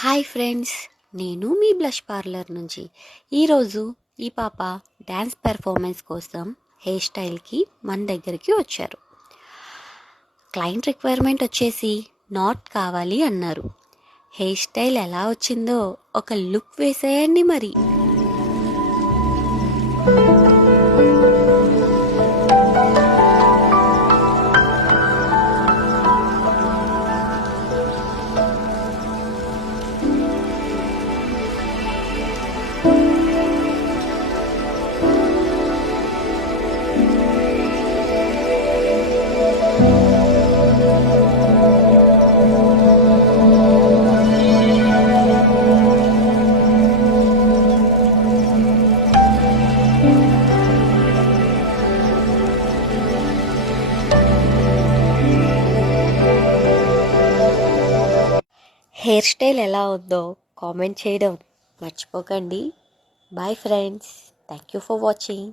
Hi friends, నేను మీ blush parlour నుంచి. ఈరోజు ఈ పాప డ్యాన్స్ పెర్ఫార్మెన్స్ కోసం హెయిర్ స్టైల్కి మన దగ్గరికి వచ్చారు. క్లయింట్ రిక్వైర్మెంట్ వచ్చేసి నాట్ కావాలి అన్నారు. హెయిర్ స్టైల్ ఎలా వచ్చిందో ఒక లుక్ వేసేయండి మరి. హెయిర్ స్టైల్ ఎలా ఉందో కామెంట్ చేయడం మర్చిపోకండి. Bye friends, thank you for watching.